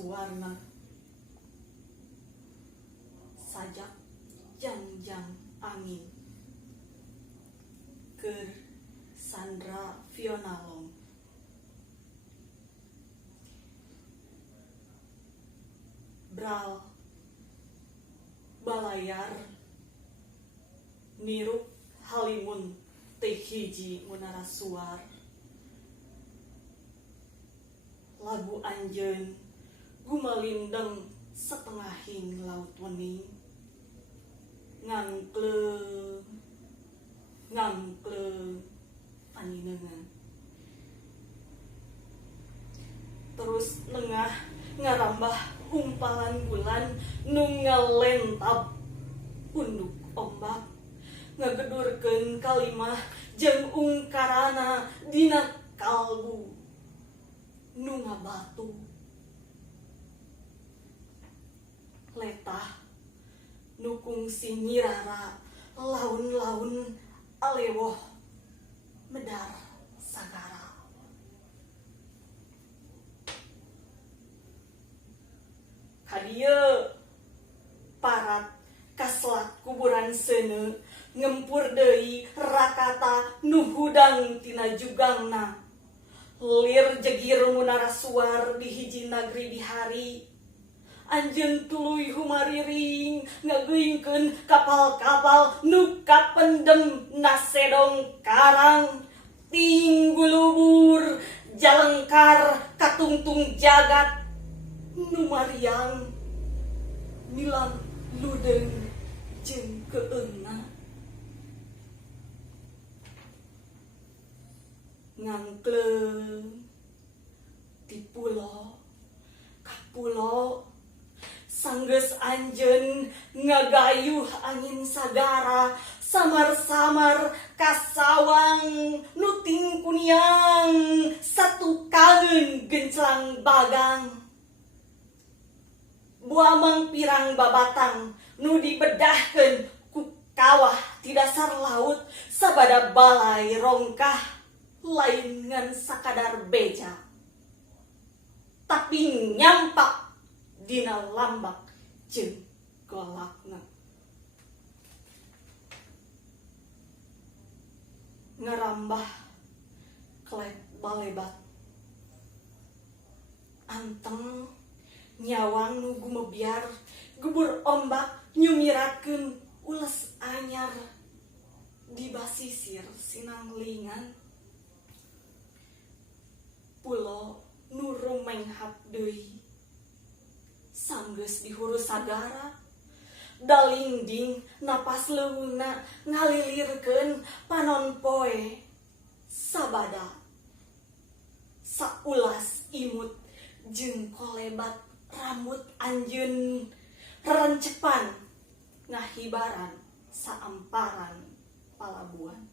Suwarna sajak jangjang angin keur Sandra Fionalong. Bral balayar niruk halimun teh hiji munara suar. Lagu anjeun gumalindeng setengahing laut wening. Ngangkleng paninengan. Terus nengah ngarambah umpalan bulan nu ngalentab unduk ombak, ngagedurkeun kalimah jeung ungkarana dina kalbu nu ngabatu. Letah nu kungsi nyirara laun-laun alewoh medar sagara. Kadieu parat kaslat kuburan seuneu ngempur deui rakata nu hudang tina jugangna. Lir jegir munara suar di hiji nagri di hari. Anjeun tuluy humariring ngageuingkeun kapal-kapal nu kapendem nasedong karang. Tinggulubur jalengkar katungtung jagat nu mariang nilang ludeng jeung keungna. Ngangkleng di pulo ka pulo sanggeus anjeun ngagayuh angin sagara samar-samar kasawang nu tingkuniang satukangeun genclang bagang. Buamang pirang babatang nu dibedahkeun ku kawah ti dasar laut sabada balai rongkah lain ngan sakadar beja tapi nyampak dina lambak jeung golakna. Ngarambah klet balebat anteng nyawang nu gumebyar gubur ombak nyumirakeun ules anyar di basisir sinanglingan. Pulo nu rumenghap deui sanggeus dihuru sagara. Dalingding napas leuweungna ngalilirkeun panon poe sabada saulas imut jeung kolebat rambut anjeun rencepan ngahibaran saamparan palabuan.